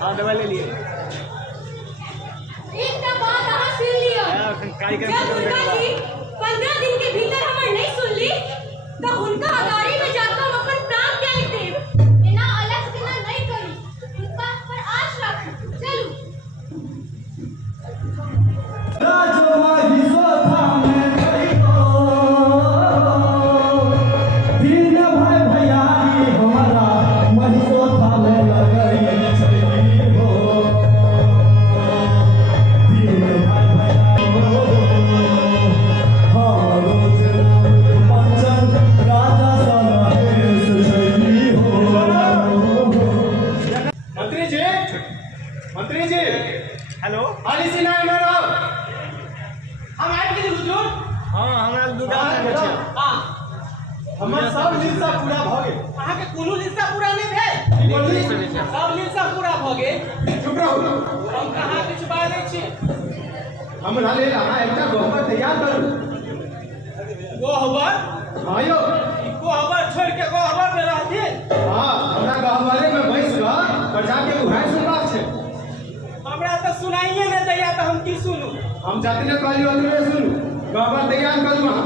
हाँ दवा ले लिए। एक बात कहाँ सुन लियो? जब उनका जी 15 दिन के भीतर हमर नहीं सुन ली, तो उनका अगाड़ी में जाकर हम अपन प्राण त्याग देब। इना अलग बिना नहीं करी, उनका पर आश रख। चलू। मंत्री जी हेलो आली सिन्हा हमारा हम आए के हुजूर। हाँ हमरा दुकान में छै। हां हमर सब लिस्सा पूरा भ गेल। अहाँ के कुलू लिस्सा पूरा नहीं भेल? सब लिस्सा पूरा भ गेल। चुप रहू, हम कहां किछ बाजै छी। हमरा लेल अहाँ एकटा गोहबर तैयार करू। गोहबर? हां यौ, गोहबर छोड़ के गोहबर में रहथिन। हां हमरा गोहबरे में बैस के प्रजा के उहाई सुनबाक छै। हमरा तो सुनाइए नहीं दैया तो हम की सुनू? हम जाते ने कहली ओतरे सुनू। गोहबर तैयार करू अहाँ।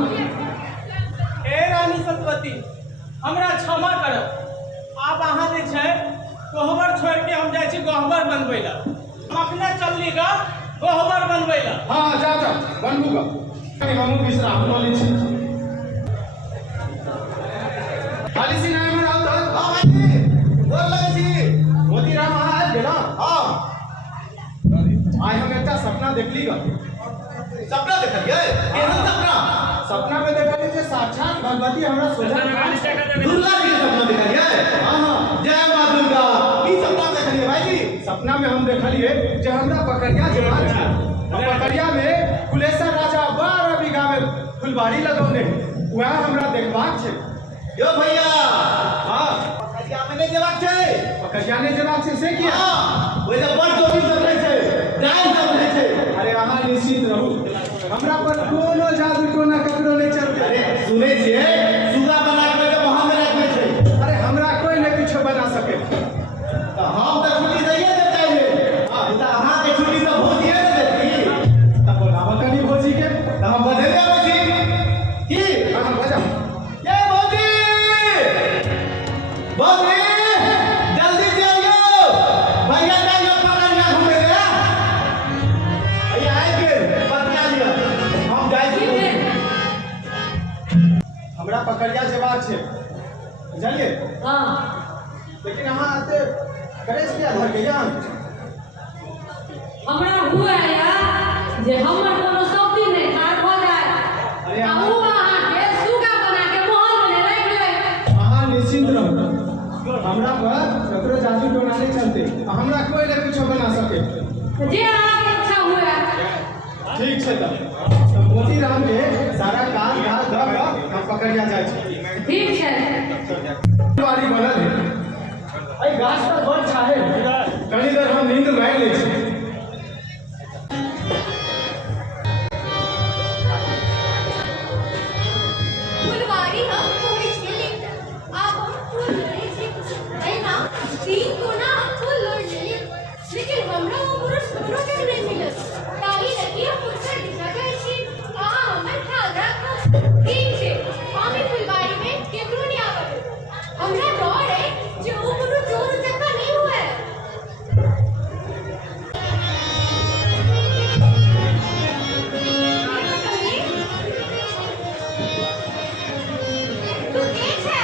ए रानी सतवती, हमरा क्षमा करब। आब अहाँ जे छै गोहबर छोड़ के हम जाय छी गोहबर बनबै ला। हम अपने चलली ग गोहबर बनबै ला। हां जा जा बनबू ग। हमहु विश्राम ल लै छी। खाली सी नाम में आओ। हां भाई बोल लगे छी। मोती राम अहाँ आबि गेल? हां आज हम एक सपना देखली ग। सपना देखलिए? केहन सपना? सपना में देखलिए जे साक्षात भगवती हमरा सोझा दुर्गा जी के सपना देखलिए। हां हां जय मां दुर्गा। की सपना देखलिए भाई जी? सपना में हम देखलिए जे हमरा पकड़िया जेबाक छै। पकड़िया में कुलेश्वर राजा 12 बीघा में फुलबाड़ी लगौने, वह हमरा देखबाक छै। यो भैया हां पकड़िया में नहीं जेबाक छै। पकड़िया नहीं जेबाक छै से किया? हां ओइ त बड़ चोरी सब रहै छै, डाइन सब रहै छै। अरे अहाँ निश्चित रहू, हमरा पर कोनो जादू टोना ककरो नहीं चलते। अरे सुनै छियै सुगा बना के तो वहां में रखै छै। अरे हमरा कोई नहीं किछो बना सके। त हम त छुट्टी दैए दे चाहिए। हां त अहाँ के छुट्टी त भोजिए न देती। त बोलावा कनी भोजी के त हम बजे आबै छी। की हां बजा ए भोजी भोजी जल्दी से आइयो। भैया का यो पकड़िया घूमे रे। भैया आइ के पकड़ा लिया। हम जाय छी। हमरा पकड़िया जेबाक छै बुझलिए? हां लेकिन अहाँ आते करे किया घर के जान? हमरा हुआ या जे हमर कोनो शक्ति नहीं ठार हो जाए। अरे कहू अहाँ के सुगा बना के महल में रख ले। अहाँ निश्चिंत रहू, हमरा पर ककरो जादू टोना नहीं चलते। हमरा कोई नहीं कुछ बना सके। जे अहाँ के इच्छा हुआ। ठीक छै त मोती राम के सारा काज धार द के हम पकड़िया जाय छी। ठीक है। वाली बनल है। अई गाछ पर बड़ छाहे कनी देर हम नींद मार ले छी। फुलवारी हम कोई छेली आप हम फूल ले छी। है ना 3 कोना हम फूल ले ली, लेकिन हमरा वो पुरुष दोनों के नहीं मिले। ताली लगी हम उत्तर दिशा गई छी। कहां हमर ख्याल रख। ठीक छे हम फुलवारी में केकरो नहीं आवत। हमरा डर है जे वो कोनो चोर चक्का नहीं हुआ है। तू के छे?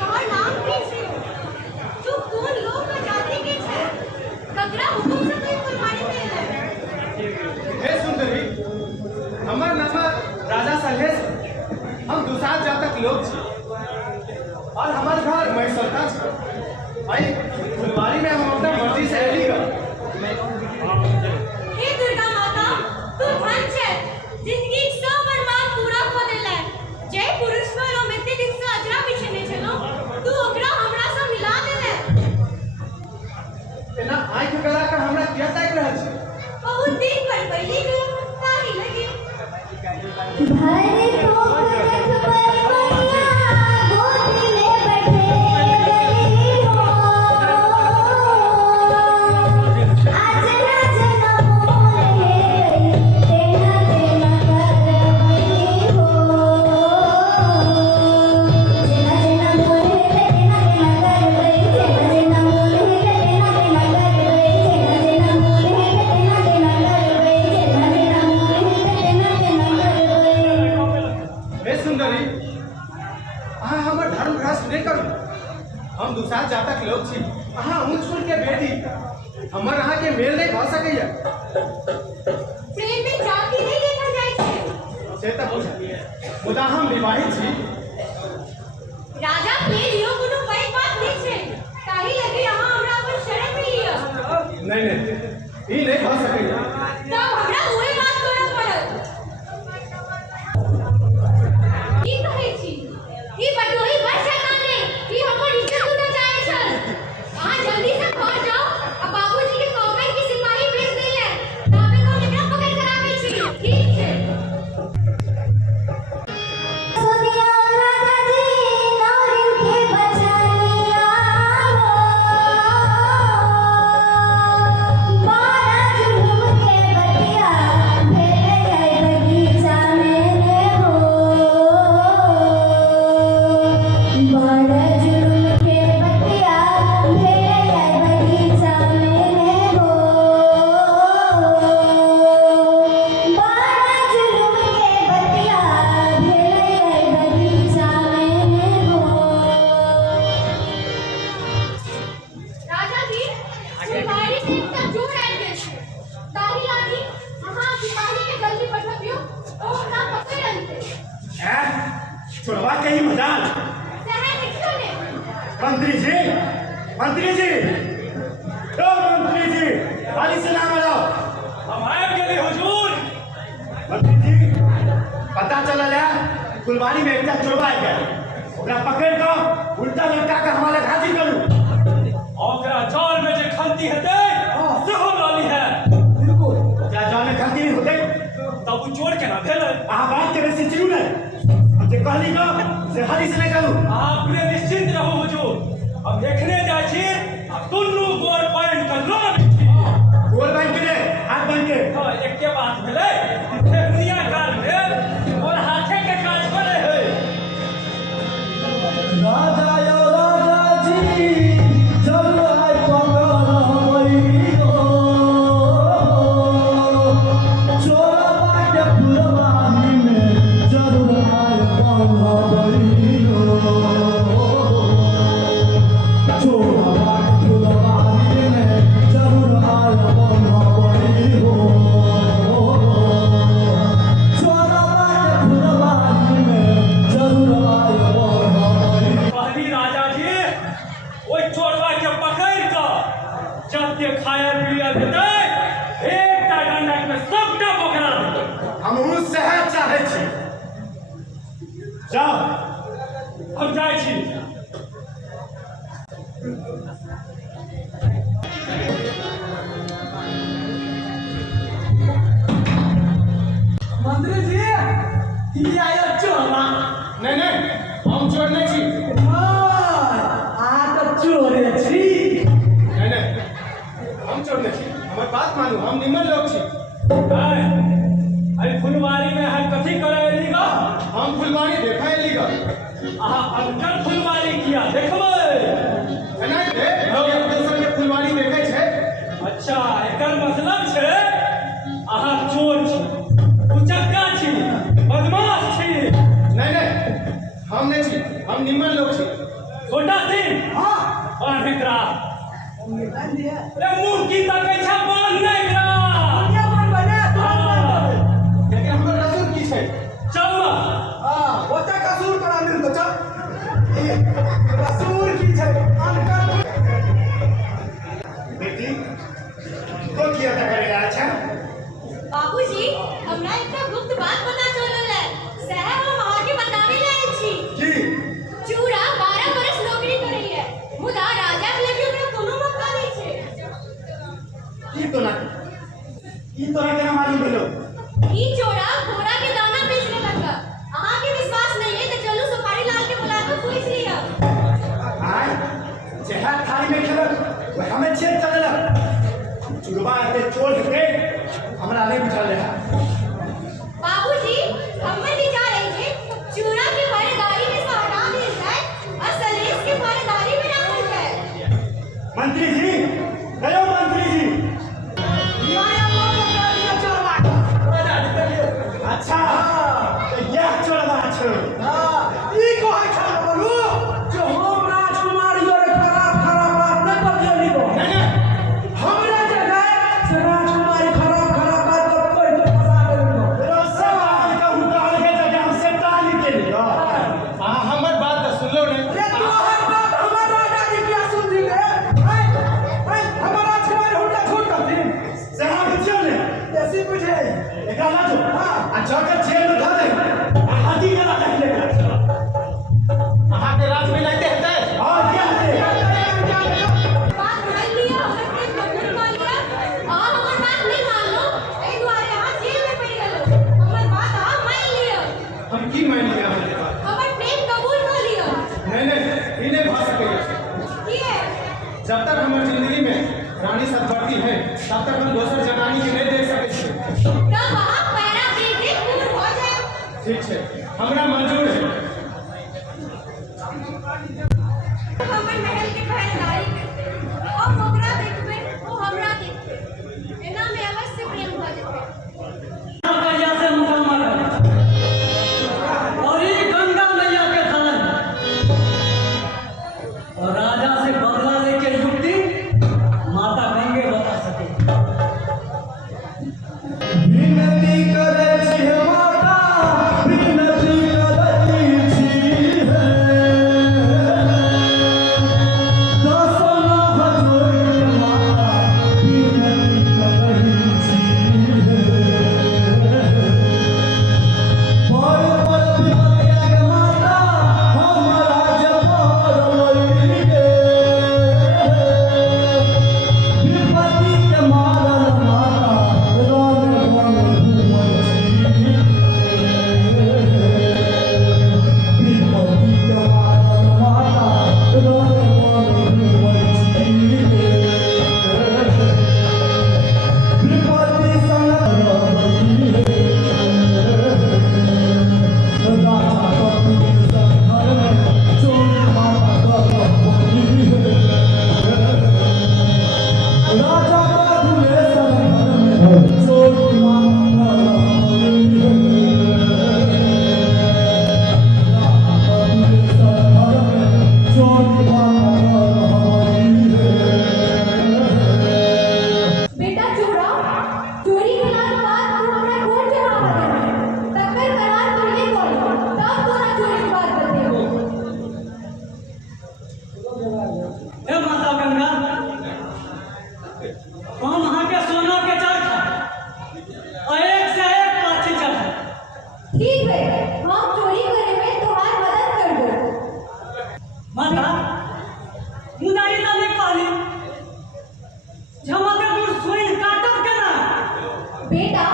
तोहर नाम की छे? तू कौन लोग का जाति के छे? ककरा हुकुम से तू फुलवारी में है? हे सुंदरी, हमर नाम राजा सलहेश। हम दुसाध जातक लोग छी और हमार घर महिसरता छै। आई फुलवारी में हम अपना मर्जी से एली ग। हे दुर्गा माता, तू धन छे। जिंदगी सब बर्बाद पूरा हो देले। जे पुरुष पर हम एते दिन से अजरा बिछने छलो, तू ओकरा हमरा से मिला देले। एना आंख करा के हमरा किया ताक रहल छी? बहुत दिन पर पहली ताही लगी। भरे पोखर पर मैया गोदी में बैठे गई हो। हम दूसरा जातक लोग छी अहाँ ऊंच कुल के बेटी हमर अहाँ के मेल नहीं भऽ सकैया। प्रेम में जाति नहीं देखा जाए छे। से तऽ बुझलिए मुदा हम विवाहित छी। राजा के लियो कोनो पैघ बात नहीं छे। ताही लगी अहाँ हमरा अपन शरण में लिया। नहीं नहीं ई नहीं भऽ सकैया। तब हमरा उहे बात करऽ पड़त। की कहै छी? ई बटोही बड़ शैताने, ई हमर इज्जत लूटा चाहै छल। अहाँ जल्दी से घर जाओ आ बाबूजी के कहबै कि सिपाही भेज दैले। ताबे तो एकरा पकड़ कर आबै छी। ठीक छै। सुनिया राजा जी नारिन के बचनिया बारा जुलुम के बतिया भेले बगीचा में हो बारा जुलुम के बतिया भेले बगीचा में हो बारा जुलुम के बतिया भेले बगीचा में हो। राजा जी सिपाही के एकटा जोर आबि गेल छै। ताही लागी अहाँ सिपाही के जल्दी पठबियौ ओ हमरा पकड़ अनतै। छोड़वा कहीं मजाल। सहे देखियो ने। मंत्री जी ओ मंत्री जी हाली से नाम लगाओ। हम आबि गेली हुजूर। मंत्री जी पता चलल है फुलवारी में एकटा चोरबा आबि गेल। ओकरा पकड़ कऽ उल्टा लटका कऽ हमारा घाटी करू। ओकरा जाल में जे खलती हेतै सेहो लाली है। बिल्कुल ओकरा जाल में खलती नहीं होते तब ओ चोर केना भेलै? अहाँ बात के बेसी चिरू नहीं। हम जे कहली न से हाली से नहीं करू। अहाँ अपने निश्चिंत रहू हुजूर। हम देखने जाइ छी आ दुनू गोर बांधि कऽ लाबै छी। गोर बांध के नहीं हाथ बांध के। हाँ, एके बात भेलै। दुनिया काल में और हाथे के काज करे है। राजा यो राजा जी जब आए पकड़बै हो चोरबा के फुलवारी में जरूर आए बंधबै हो चोरबा के फुलवारी में जरूर आए बंधबै हो चोरबा के फुलवारी में जरूर आए बंधबै। कहली राजा जी ओहि चोरबा के पकड़ि कऽ जते खाया पिया देतै एकटा डंडक में सबटा पकड़ा देतै। हमहू सहज चाहे छी। जाओ हम जाइ छी। मंत्री जी ई आया चोरा नहीं नहीं हम चोर नहीं छी। आ तो चोरे छी। नहीं नहीं हम चोर नहीं छी। हमार बात मानू हम निमन लोग छी। अरे फुलवारी में हम कथी करे एली गा? हम फुलवारी देखा एली गा। अहाँ अंदर फुलवारी किया देखबै? नहीं रे हम एक दूसरे के फुलवारी देखे छे। अच्छा एकर मतलब छै अहाँ चोर छी, उचक्का छी, बदमाश छी। नहीं नहीं हम नहीं छी। हम निमन लोग छी। छोटा सिंह बांध एकरा। ए मुंह की तकै छै बांध नै एकरा। लेकिन हमर रसूल की छे? चल ना। ओता कसूर करा मिल तो चल ए रसूल की छै अनकर बेटी तो किया था करेगा अच्छा? बाबूजी हमरा एकटा गुप्त बात पता चलल है। सहे हम अहाँके बतावे ले आयल छी। की चूड़ा 12 बरस नौकरी करै है मुदा राजा के लगे ओकरा कोनो मौका नहीं छै। ई तो ना ई तोरा केना मालूम भेलो? ई चोरा घोड़ा के दाना बेचने लगा। अहाँके विश्वास नहीं है तो चलू सुपारी लाल के बुलाकर पूछ लिया। आय जेहा थाली में खेलक वो हमें छेद कर देलक। चुड़वा के चोर के हमरा नहीं बिठा ले। बाबूजी हमर विचार है जे चूड़ा के पहरेदारी में से हटा दिया जाए और सलेस के पहरेदारी में रखल जाए। मंत्री जी गयो मंत्री जी। नया लोग का चोरबा। अच्छा तो यह चोरवा छो। ई कहै छै बोलू जो हम राजकुमार योर जब तक हमारी जिंदगी में रानी सतवर्ती है तब तक हम दोसर जनानी के नहीं देख सकै छी। तब अहाँ पैरा बेटी दूर हो जाए। ठीक है, हमरा मंजूर है। हमर महल के पहरेदारी करते और ओकरा देखबे ओ हमरा देखबे, एना में अवश्य प्रेम भ जेतै। कहिया से मुकम्मल है और ये गंगा मैया के थान और राजा से बदला लेके युक्ति माता गंगे बता सके। विनती करे छी माता, विनती करे छी है। दसन हजोर माता, विनती करे छी है। पर पिता के माता, हमरा जबर लइके। विपत्ति के मारल माता, रंग रंग घूमै छी। विपत्ति के मारल माता, रंग रंग घूमै छी। विपत्ति संग रहती राजा पत्नी संग घर में, चोरी माता कहती राजा का दुलेश्वर घर में, चोरी माता कहती राजा का दुलेश्वर घर में, चोरी माता कहती। बेटा चोरा, चोरी के बात तू हमरा कौन जवाब दे? तकर करार तोड़िए कौन, तब तोरा चोरी के बात बतेबो। हे माता गंगा, हम अहाँ के सोना के चरखा और एक से एक पाछी चढ़ा। ठीक है, हम चोरी करे में तुम्हार मदद कर दो। माता मुदाई तो नहीं पाली झमक दूर सुइन काटब केना। बेटा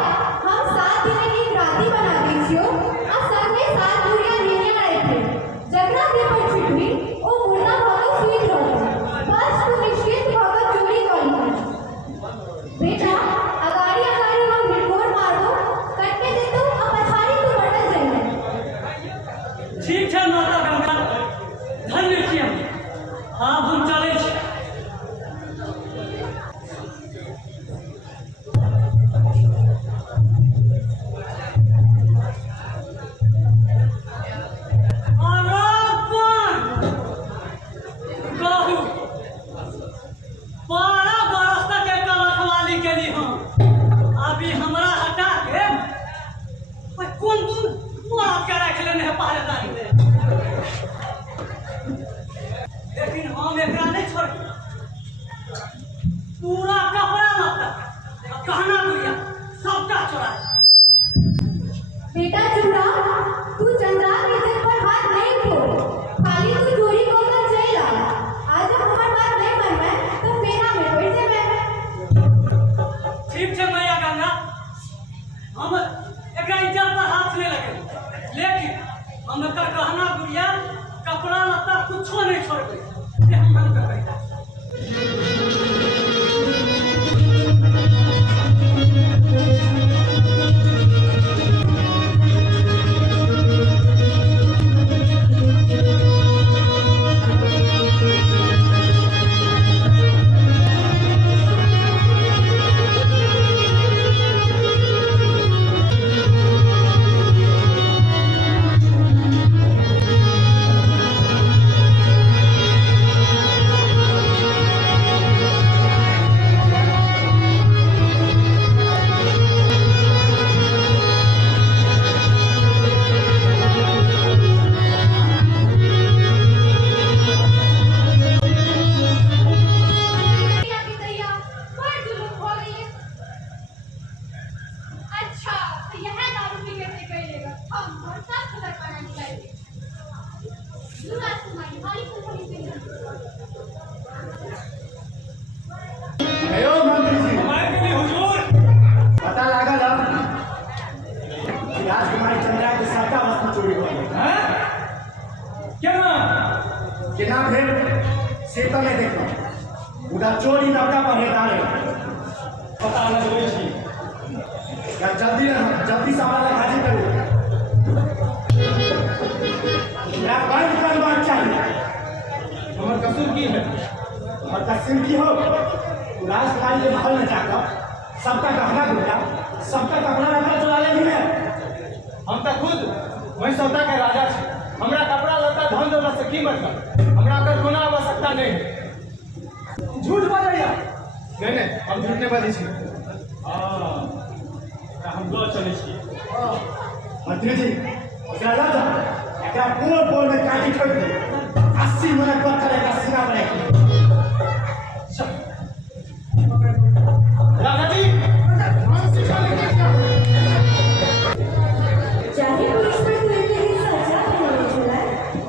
हम 7 दिन की राति बना दी छियो आ संगे 7 दूरिया लेने आए थे। जगरा पेपर छिटवी ओ मुर्दा भागो सुई रहो। बस तू निश्चित भागो चोरी कर ली। बेटा अगाड़ी अगाड़ी हम भिड़कोर मार दो, कटके दे दो और पछाड़ी तू बटल जाइए। ठीक है माता गंगा, धन्य छी हम। आब हम चले छी। कहू 12 बरस तक एक रखवाली केली हम, अभी हमरा हटा के कोन तू मार के रख लेने है पहरेदारी में। लेकिन हम एकरा नहीं छोड़, पूरा कपड़ा लत्ता गहना गुड़िया सबका चोरा। बेटा चूड़ा, तू चंद्रा की इज्जत पर हाथ नहीं फोड़, खाली तू चोरी होकर चल आ। आज जब हमारी बात नहीं मानना है तो फेरा में बैठ जा। ठीक है मैया गंगा, हम एकरा इज्जत पर हाथ नहीं लगे, लेकिन हम एकर गहना गुड़िया कपड़ा लत्ता कुछो नहीं छोड़बै। ये हम मन पे बैठा। अयो मंत्री जी, हमारे के लिए हुजूर पता लागल अब कि राजकुमारी चंद्रा के सबका वस्तु चोरी हो गई। हैं? क्या केना भेल से तो नहीं देखलो। उधर चोरी दबका पर हेतारे पता लगबै छी या जल्दी से हमरा हाजिर करू या बंद करबाक चाहिए हमर कसूर की है और कसूर की हो राजकुमारी के महल में जाकर सबका गहना गुड़िया सबका कपड़ा रखा चुरा ले है हम तो खुद वही सौदा के राजा छी हमरा कपड़ा लत्ता धन दौलत से की मतलब हमरा कर कोनो आवश्यकता नहीं झूठ बजैया नहीं हम झूठ नहीं बजै छी हम लो चलै छी मंत्री जी एकरा ला जा एकरा पोल में काटी ठोक दे 80 मिनट पत्थर का सीना पर राजा जी चाहे पुरुष पर कोई तेरी सजा नहीं चला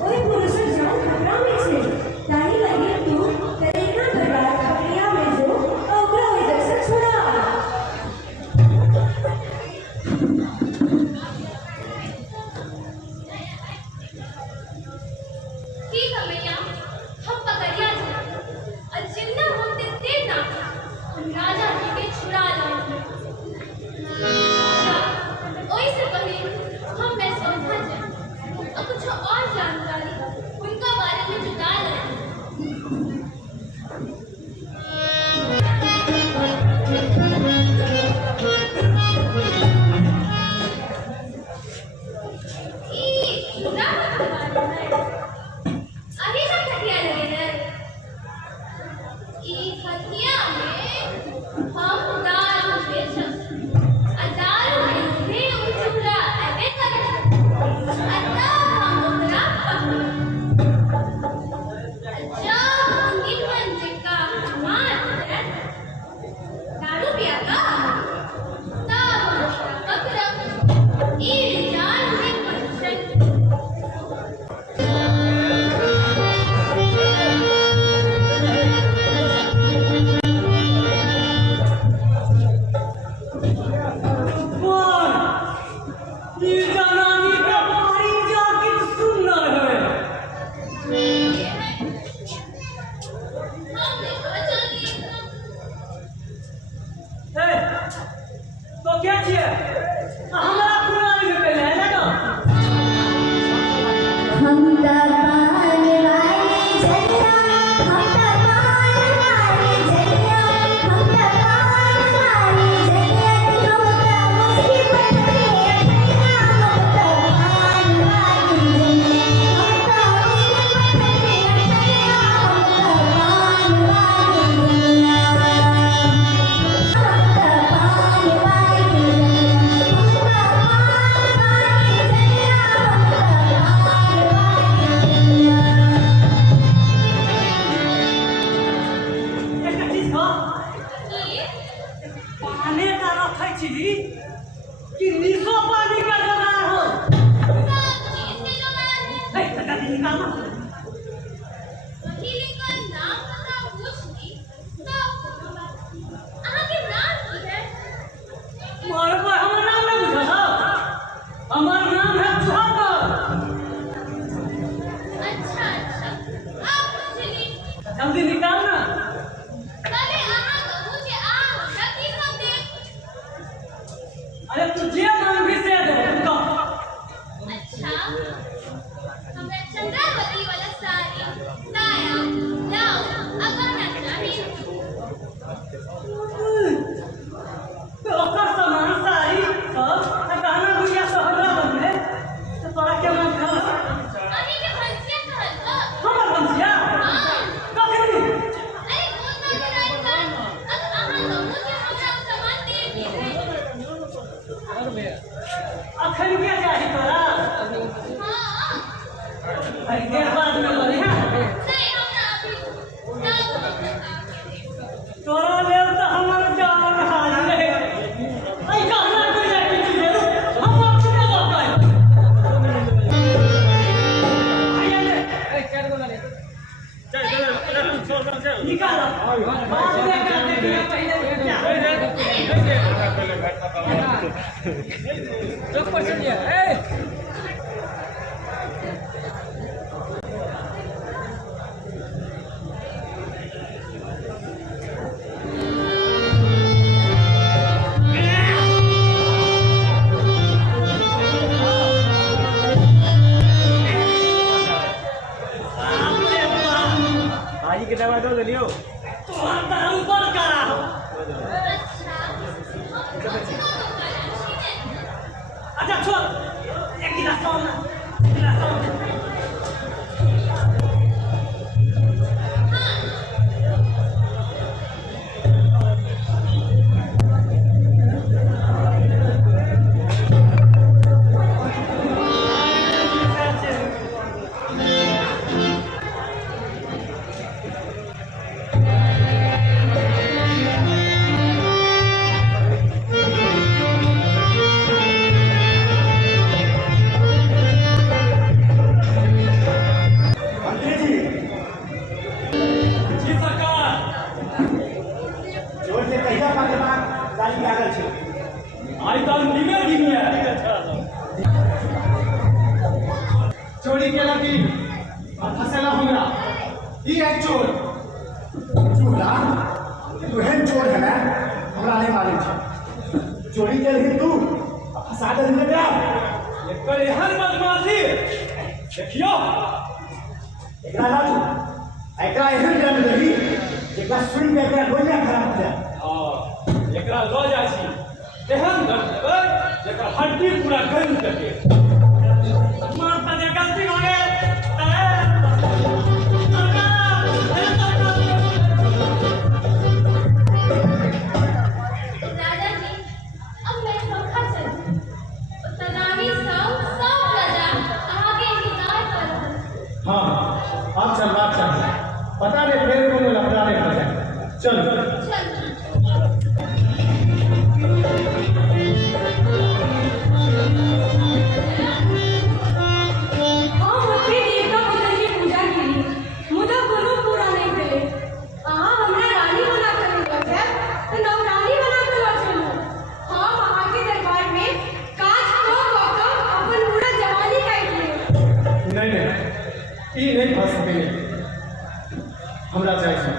कोई पुरुष जान खतरा में छे ताही लगे तू करेगा बर्बाद प्रक्रिया में जो ओकरा इधर से छोड़ा ठीक है भैया हम पकड़िया थे और जिंदा होते देर ना हम राजा जी के छुड़ा लाएंगे ओई से पहले हम मैं समझा जाए और कुछ और जानकारी उनका बारे में जुटा लें तो क्या छिए हमरा पूरा नहीं पहले है ना हम दरबार वाले जलिया हम दरबार वाले जलिया हम दरबार वाले जलिया हम मुसीबत में अटैया हम दरबार वाले जलिया हम मुसीबत में अटैया हम दरबार वाले जलिया हम दरबार वाले एक चीज हो पानी का रखै छी कि निसो पानी का जोगाड़ हो ए तका निकाल मोर पर हमर नाम नहीं बुझल हमर नाम है सुहागर जल्दी निकाल ना अरे तू जे मांग भी से दो तो चंद्रावती वाला साड़ी साया ब्लाउज अगर मैं चाहिए तो ओकर सामान सारी सब गहना गुड़िया सहरा बने तो तोरा के मन कर अभी के भंसिया कहल तो हमर बंसिया कखनी अरे बोल ना लड़ाई कर अब अहां लोगों के हमरा सामान दे दिए अखन क्या चाही तोरा हां अरे देर बाद में लड़ी है नहीं हमरा अभी ना तोरा ले तो हमर जान हाजिर है आई गहना गुड़िया की चीज है हम आपसे ना लौट आए आइए ले निकालो बाद में कर देंगे पहले क्या चौक पर चलिए के दवा दो लियो तुम्हारा दारू बंद करा हो अच्छा छोड़ एक गिलास और ना एक गिलास और मंत्री जी जी सरकार चोर के कहिया पकड़वा गाड़ी लागल छै आई तो निमे दिन में चोरी के लगी और फसेला हमरा ई है चोर चूड़ा तू हेन चोर है ना हमरा नहीं मालूम छै चोरी के ही तू फसा दे हमरा एकर एहन बदमाशी देखियो एकरा ना तू एकरा एहन दंड देही जेकरा सुन के एकरा गोलियां खराब हो जाए हां एकरा ल जाइ छी एहन दर्द देबै जेकर हड्डी पूरा गल सके मां तने गलती हो गेल दादाजी अब मैं पंखा चलूं तनावी सब प्रजा आगे इंतजार कर रहल छै हाँ आप चल बात चल पता नहीं फिर कोनो लफड़ा नहीं हो जाए चल चल हम अपने देवता पितर की पूजा केली मुदा कोनो पूरा नहीं भेले अहाँ हमरा रानी बना कर लेलक है तो नौकरानी बना कर लऽ चलू हम अहाँ के दरबार में काज कऽ कऽ अपन पूरा जवानी काटि लेब नहीं नहीं ई नहीं भऽ सकेंगे हमरा चाहिए